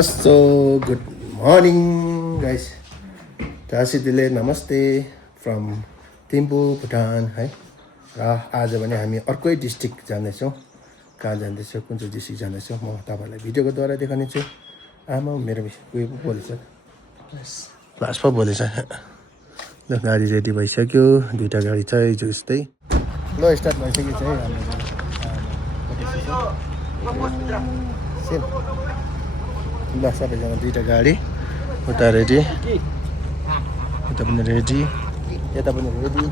So good morning guys. Tasidile namaste from Thimphu, Bhutan है र आज भने हामी अर्कै डिस्ट्रिक्ट जाँदैछौँ कहाँ जाँदैछौँ कुन चाहिँ डिस्ट्रिक्ट जाँदैछौँ म तपाईँलाई भिडियोको द्वारा देखाउने छु आमा मेरो उयो बोलेछ क्लास पो बोलेछ ल गाडी रेडी भइसक्यो दुईटा गाडी छ हिजो जस्तै ल स्टार्ट भइसक्यो चाहिँ हाम्रो ल सबैजना दुईटा गाडी उता रेडी यता पनि रेडी यता पनि रेडी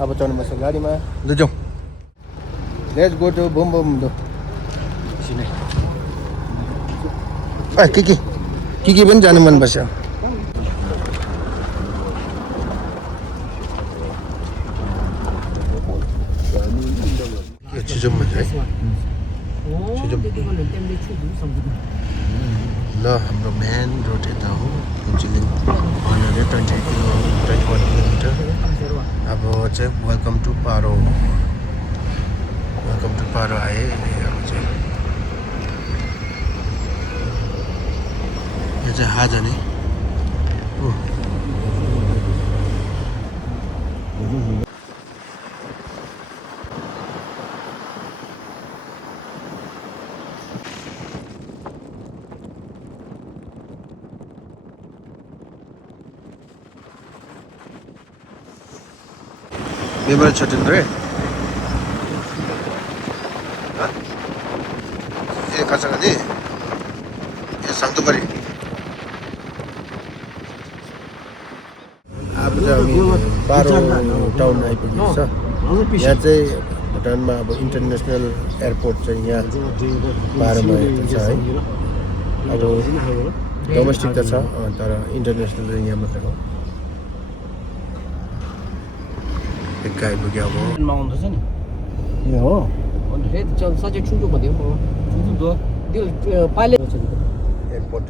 अब चढ्नुपर्छ गाडीमा ल जाउँ let's go to boom boom दो के पनि जानु मन पर्छ छिजौँ है ल हाम्रो मेन रोड यता हो दार्जिलिङ 121 किलोमिटर अब चाहिँ वेलकम टु पारो आए अब चाहिँ यो चाहिँ हाजा नै मेमोरी छोटिन् रे ए कहाँ नि ए साङ्तुपरी अब चाहिँ हामी पारो टाउन आइपुगेको छ यहाँ चाहिँ भुटानमा अब इन्टरनेसनल एयरपोर्ट चाहिँ यहाँ पारोमा छ है अब डोमेस्टिक त छ तर इन्टरनेसनल चाहिँ यहाँ मात्र हो एक गाई पुग्यो अब आउँदैछ नि ए हो सबै ठुल्ठुलो भन्यो त्यो पाइले एयरपोर्ट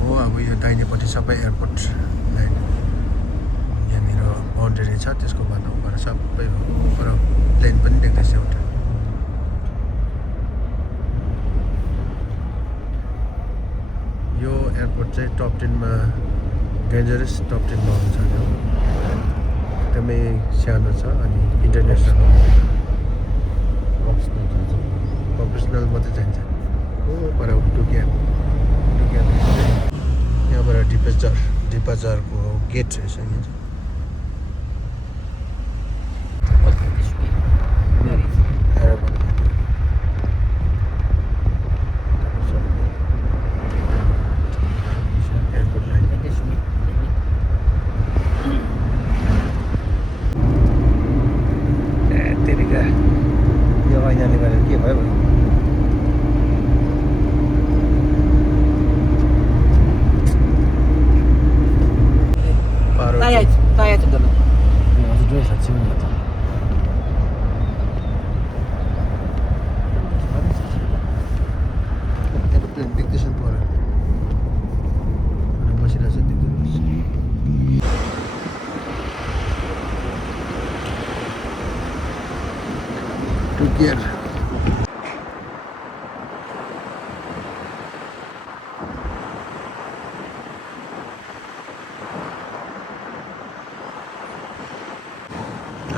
हो अब यो दाहिनेपट्टि सबै एयरपोर्ट लाइन यहाँनिर बााउन्ड्री छ त्यसको बाटोबाट सबै पर प्लेन पनि देख्दैछ एउटा यो एयरपोर्ट चाहिँ टप 10 मा डेन्जरस टप 10 मा हुन्छ एकदमै सानो छ अनि इन्टरनेसनल प्रोफेसनल मात्रै चाहिन्छ पर टुक्या यहाँबाट डिपाचरको गेट रहेछ यहाँ चाहिँ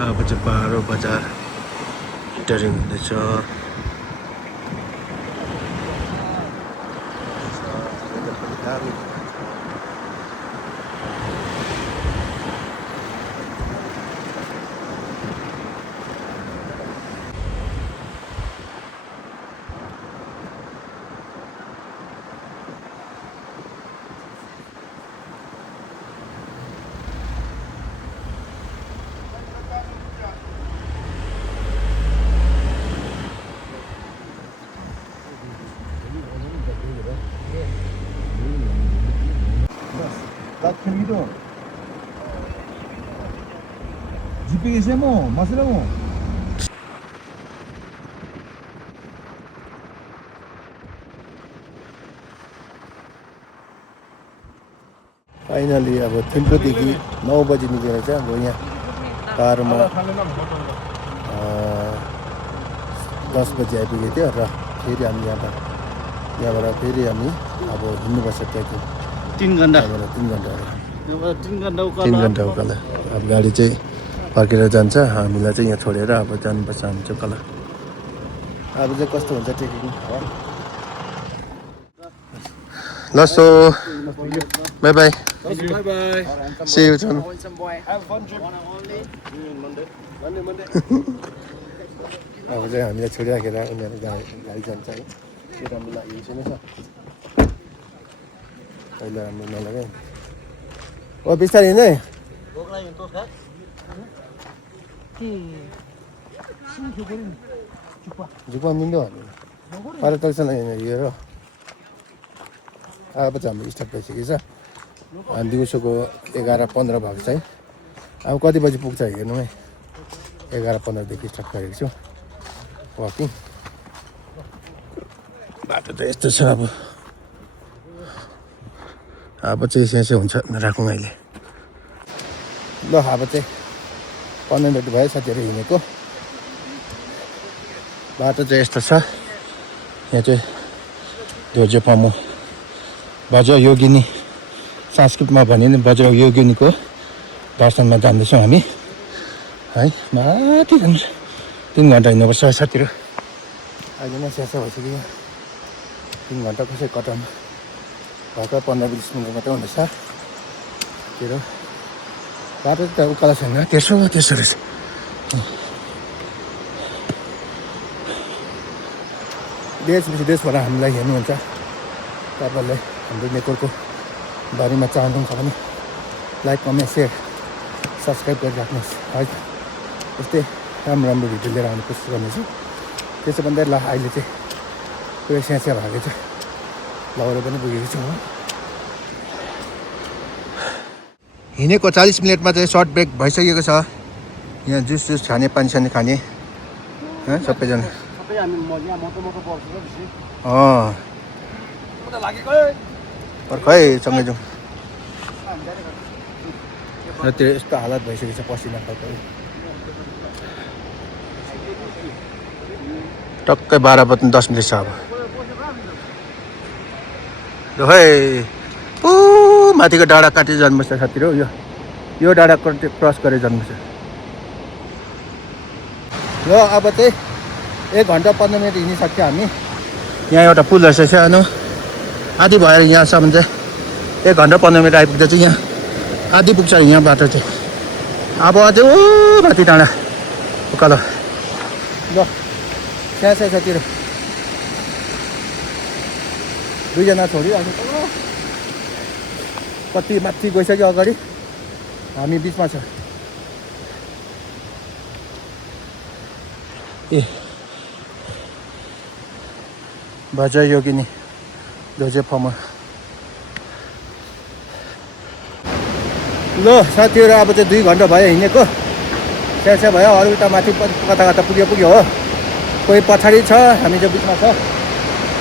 अब चाहिँ पारो बजार इन्टरिङ हुँदैछ GPSnya mo, masih mo. Finally अब थिम्पूदेखि 9 बजी निस्केर चाहिँ अब यहाँ पारोमा 10 बजी आइपुगेको थियो र फेरि हामी यहाँबाट फेरि हामी अब हिँड्नुपर्छ ट्रेकिङ 3 घण्टा यहाँबाट 3 घन्टाहरू 3 घण्टा उकालो 3 घन्टा उकालो अब गाडी चाहिँ फर्केर जान्छ हामीलाई चाहिँ यहाँ छोडेर अब जानुपर्छ हामी चाहिँ उकालो अब चाहिँ कस्तो हुन्छ ट्रेकिङ ल so bye bye bye bye see you soon अब चाहिँ हामीलाई छोडिराखेर उनीहरू गाडी जान्छ है के राम्रो लाग्यो छैन छ पहिला राम्रो नलगाए ओ बिस्तारै हिँड्दै जुपा मिल्यो पहिला तलसँग हेर अब चाहिँ हाम्रो स्टार्ट भइसकेको छ अनि दिउँसोको 11:15 भएको छ है अब कति बजी पुग्छ हेर्नु है 11:15 स्टार्ट गरेको छु वाकिङ बाटो त यस्तो छ अब चाहिँ यसो हुन्छ राखौँ अहिले ल अब चाहिँ 15 मिनट भयो साथीहरू हिँडेको बाटो चाहिँ यस्तो छ यहाँ चाहिँ ध्वज पामो बजा योगिनी संस्कृतमा भने नि बजा योगिनीको दर्शनमा जाँदैछौँ हामी है माथि जान्छ 3 घन्टा हिँड्नुपर्छ साथीहरू अहिले नै स्यासा भइसक्यो 3 घन्टा कसै कटाउनु भर्खर 15-20 मिनट मात्रै हुँदैछ तेरो बाटो त उकालो छैन त्यसो रहेछ देश विदेशबाट हामीलाई हेर्नुहुन्छ तपाईँहरूले हाम्रो नेटवर्कको बारेमा चाहनुहुन्छ भने लाइक कमेन्ट सेयर सब्सक्राइब गरिराख्नुहोस् है यस्तै राम्रो भिडियो लिएर आउने कोसिस गर्नेछु त्यसो भन्दा ल अहिले चाहिँ पुरै स्यास्या भएको छ लगेर पनि पुगेको छु हिँडेको 40 मिनटमा चाहिँ सर्ट ब्रेक भइसकेको छ यहाँ जुस खाने पानी सानी खाने सबैजना सबै हामी यहाँ मोटो पर्छ र बेसी खै सँगै जाउँ र त्यो यस्तो हालत भइसकेको छ पसिना खालको टक्कै 12:10 मिनट छ अब ल खै माथिको डाँडा काटेर जानुपर्छ साथीहरू यो डाँडा क्रस गरेर जानुपर्छ ल अब चाहिँ 1 घन्टा 15 मिनट हिँडिसक्यो हामी यहाँ एउटा पुल रहेछ सानो आधी भएर यहाँसम्म चाहिँ 1 घन्टा 15 मिनट आइपुग्दा चाहिँ यहाँ आधी पुग्छ यहाँ बाटो चाहिँ अब अझै माथि डाँडा उकालो ल त्यहाँ छ साथीहरू 2 जना छोडिराखेको कति माथि गइसक्यो अगाडि हामी बिचमा छ ए बजा योगिनी ध्वज फर्म ल साथीहरू अब चाहिँ 2 घन्टा भयो हिँडेको स्यास्या भयो अरू त माथि कता पुग्यो हो कोही पछाडि छ हामी चाहिँ बिचमा छ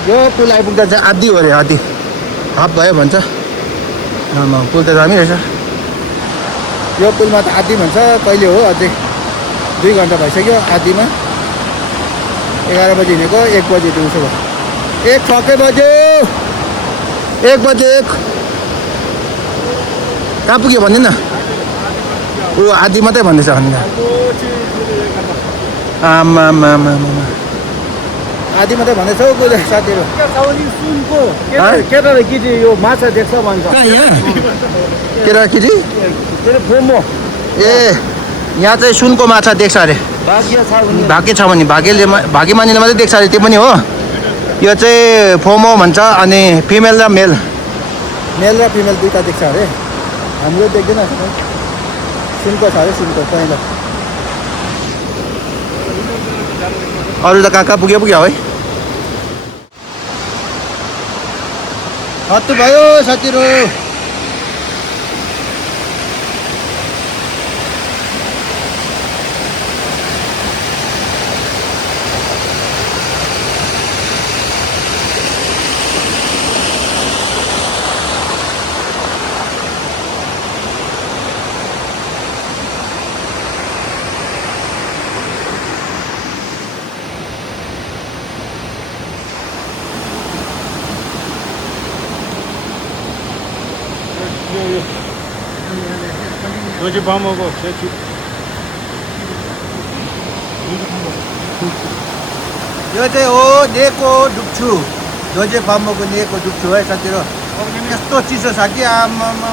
यो पुल आइपुग्दा चाहिँ आधी हो अरे आधी हाफ भयो भन्छ पुल त दामी रहेछ यो पुलमा त आधी भन्छ कहिले हो अझै 2 घन्टा भइसक्यो आधीमा 11 बजी हिँडेको 1 बजी दिउँसो भयो 1 छक्कै बज्यो 1 बजे 1 कहाँ पुग्यो भन्ने न ऊ आधी मात्रै भन्दैछ भन्ने आमा आधी मात्रै भन्दैछ हौ कोही साथीहरू सुनको केटा र केटी यो माछा देख्छ भन्छ केटा केटी फोमो ए यहाँ चाहिँ सुनको माछा देख्छ अरे भाग्य छ भने भाग्य मानिले मात्रै देख्छ अरे त्यो पनि हो यो चाहिँ फोमो भन्छ अनि फिमेल र मेल र फिमेल दुईटा देख्छ अरे हाम्रो देख्दैन सुनको छ अरे सुनको पहिला अरू त कहाँ पुग्यो है हत्तु भयो साथीहरू 도지 밥 먹어. 제주. यो चाहिँ हो नेको डुक्छु दोजे फार्मको नेको डुक्छु है साथीहरू यस्तो चिसो छ कि आमामा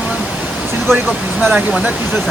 सिलगढीको फ्रिजमा राख्यो भन्दा चिसो छ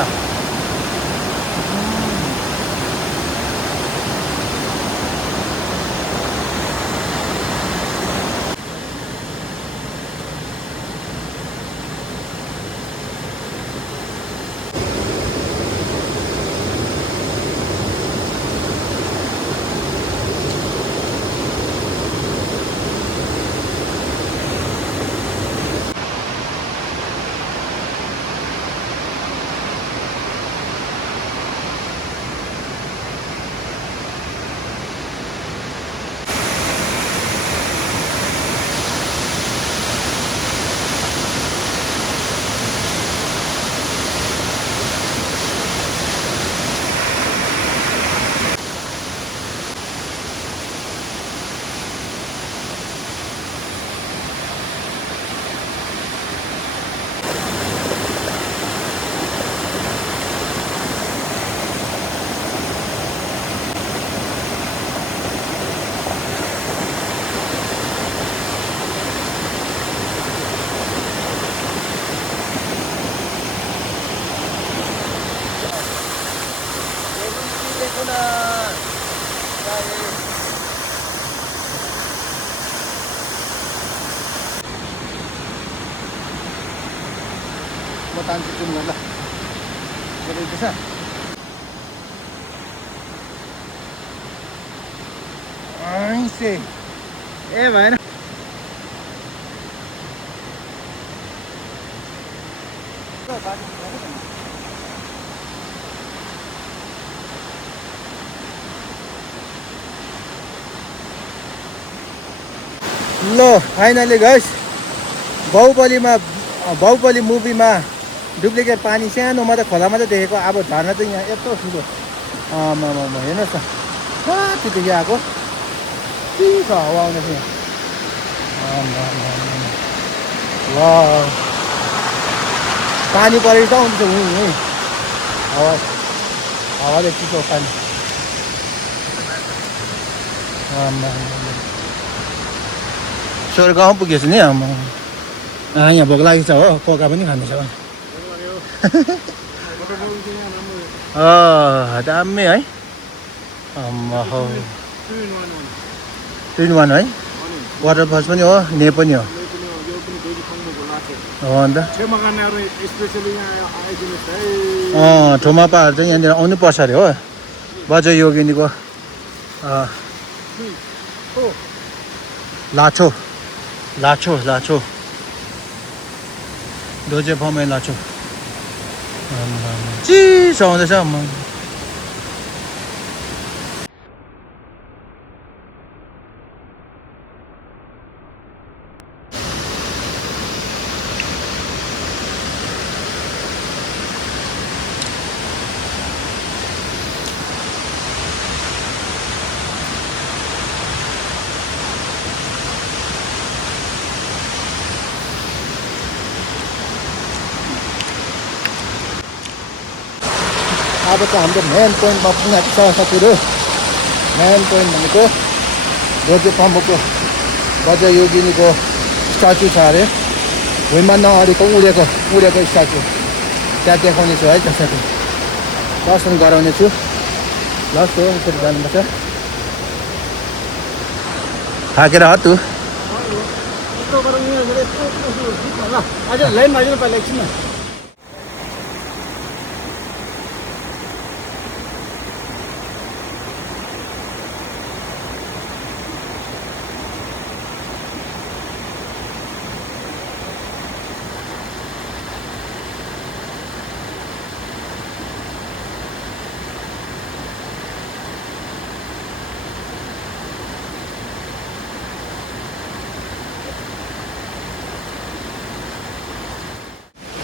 म तान्छु जुम ल गरिदिन्छ ऐसे ए भएन ल फाइनली गाइस बाहुबली मुभीमा डुप्लिकेट पानी सानो मात्रै खोलामा चाहिँ देखेको अब झर्ना चाहिँ यहाँ यत्रो ठुलो हेर्नुहोस् न कतिदेखि आएको के छ हावा आउने चाहिँ वाह पानी परेको त आउँछ उहीँ हावाले चिसो पानी स्वर्ग पुगेछ नि आमा यहाँ भोक लागेको छ हो कोका पनि खानु छ दामी है आम्मा हो 3-in-1 है वाटरफल्स पनि हो ने पनि हो अन्त ठोमापाहरू चाहिँ यहाँनिर आउनु पर्छ अरे हो बजा योगिनीको लाछो दोजे फमै लाछो चिसो आउँदैछ अब त हाम्रो मेन पोइन्टमा पुगेको छ साथीहरू मेन पोइन्ट भनेको दोजे फार्मको बजा योगिनीको स्ट्याचु छ अरे भुइँमा नअडेको उडेको स्ट्याचु त्यहाँ देखाउने छु है त्यसरी दर्शन गराउने छु लस्ट हो यसरी जानुपर्छ थाकेर हतु अझ लाइनमा आइदिनु पहिला एकछिन न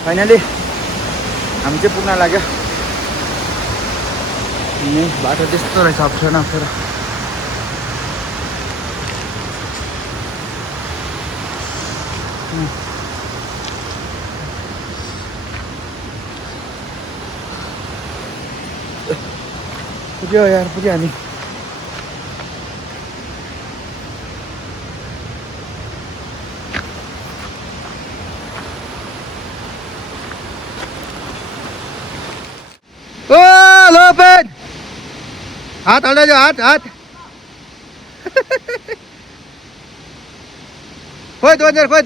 फाइनली हामी चाहिँ पुग्न लाग्यो बाटो त्यस्तो रहेछ अप्ठ्यारो पुग्यो यार पुगिहाल्यो ओ लोपेन हात हल्दै जाऊ हात हात खोइ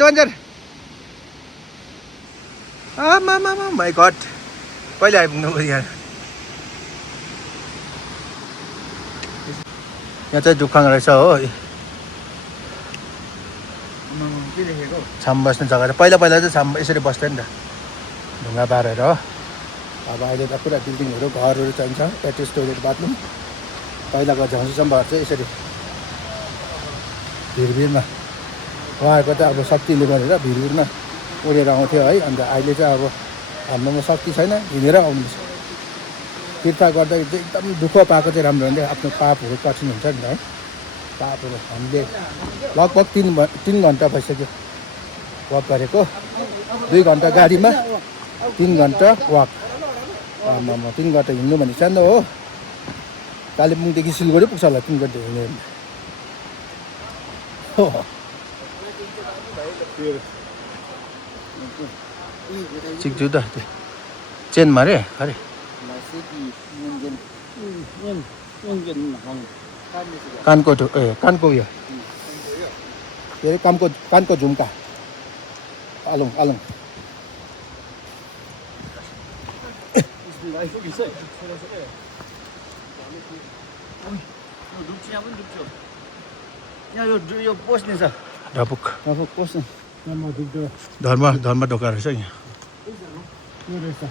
दोन्जर आमा माई गड कहिले आइपुग्नु पऱ्यो यहाँ यहाँ चाहिँ जुखाङ रहेछ हो के लेखेको छाम बस्ने जग्गा चाहिँ पहिला चाहिँ छाम यसरी बस्थ्यो नि त ढुङ्गा बारेर हो अब अहिले त पुरा बिल्डिङहरू घरहरू चाहिन्छ एट्याच टोइलेट बाथरुम पहिलाको झन्सीसम्म चाहिँ यसरी भिरभिरमा उहाँहरूको त अब शक्तिले गरेर भिरभिरमा उडेर आउँथ्यो है अन्त अहिले चाहिँ अब हाम्रोमा शक्ति छैन हिँडेर आउनुहुन्छ तीर्थ गर्दाखेरि चाहिँ एकदम दुःख पाएको चाहिँ राम्रो हुन्थ्यो आफ्नो पापहरू कठिन हुन्छ नि त है पापहरू हामीले लगभग 3 घन्टा भइसक्यो वक गरेको 2 घन्टा गाडीमा 3 घन्टा वक आमामा 3 घन्टा हिँड्नु भने सानो हो कालेबुङदेखि सिलगढी पुग्छ होला 3 घन्टा हिँड्यो भने चिक्छु त त्यो चेन मारे अरे कानको कानको उयो के अरे कानको झुम्का आलुङ यहाँ यो पस्ने छ ढपुक पस्ने धर्म ढोका रहेछ यहाँ यो रहेछ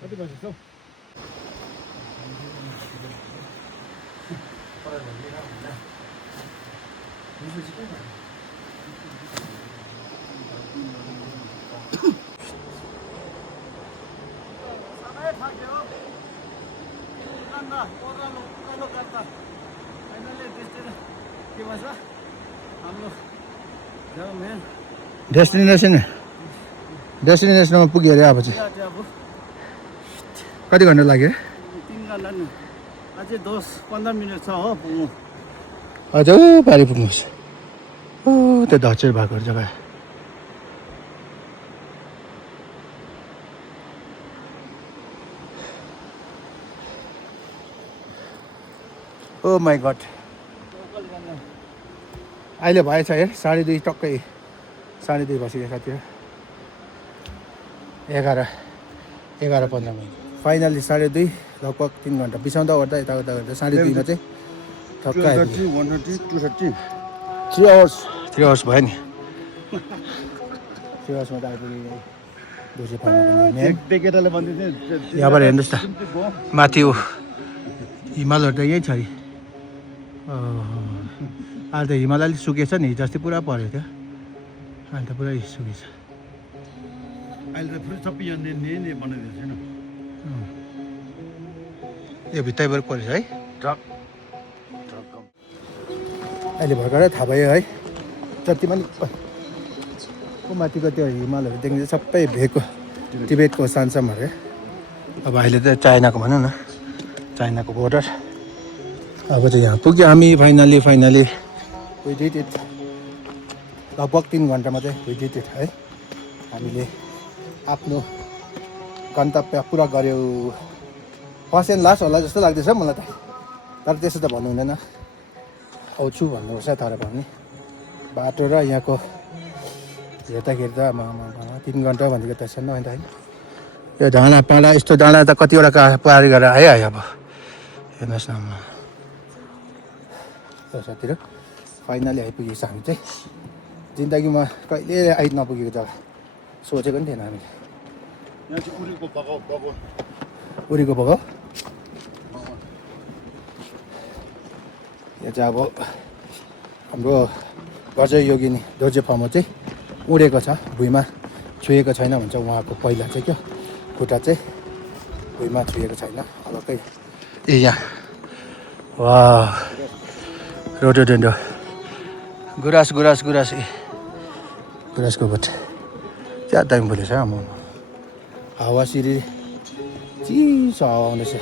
कति बजेछ हौ डेस्टिनेसनमा पुग्यो अरे अब चाहिँ कति घन्टा लाग्यो 3 घन्टा नि अझै 10-15 मिनट छ हो पुग्नु अझ पारि पुग्नुहोस् ओ त्यो धचेर भएको जग्गा ओ माई गड अहिले भएछ हेर 2:30 टक्कै 2:30 बसेको साथी 11:15 फाइनली 2:30 लगभग 3 घन्टा बिसाउँदा ओर्दा यताउता गर्दा 2:30 मा चाहिँ ठक्क आइपुग्यो 3 आवर्स भयो नि 3 आवर्समा त आइपुग्यो बुझे पाउनु केटाले भन्दै यहाँबाट हेर्नुहोस् त माथि हिमालहरू त यही छ है अहिले त हिमाल अलिक सुकेछ नि जस्तै पुरा पऱ्यो थियो अहिले त पुरै सुकेछ अहिले त फेरि सबै यहाँ ने बनाइदिएको छैन यो भित्रैबाट परेछ है अहिले भर्खरै थाहा भयो है जति पनि माथिको त्यो हिमालहरू देखिन्छ सबै भेको तिब्बतको सानसामहरू है अब अहिले त चाइनाको भनौँ न चाइनाको बोर्डर अब चाहिँ यहाँ पुग्यो हामी फाइनली वी डिड इट लगभग 3 घन्टामा चाहिँ वी डिड इट है हामीले आफ्नो गन्तव्य पुरा गऱ्यौँ फर्स्ट एन्ड लास्ट होला जस्तो लाग्दैछ मलाई त तर त्यसो त भन्नु हुँदैन आउँछु भन्नुपर्छ तर पनि बाटो र यहाँको हेर्दाखेरि त 3 घन्टा भनेको त छैन होइन यो डाँडा पाँडा यस्तो डाँडा त कतिवटा पारी गरेर आयो अब हेर्नुहोस् न साथीहरू फाइनली आइपुगेको छ हामी चाहिँ जिन्दगीमा कहिले आइ नपुगेको जग्गा सोचेको पनि थिएन हामीले यहाँ चाहिँ उरीको बगाउ यहाँ चाहिँ अब हाम्रो गजय योगिनी दोर्जे फार्म चाहिँ उडेको छ भुइँमा छुएको छैन भन्छ उहाँको पहिला चाहिँ क्या खुट्टा चाहिँ भुइँमा छुएको छैन अलग्गै ए यहाँ वा रोडोडेन्ड्रो गुराँसको बोट क्या दामी बोलेछ आमा हावासिरी चिसो हावा आउँदैछ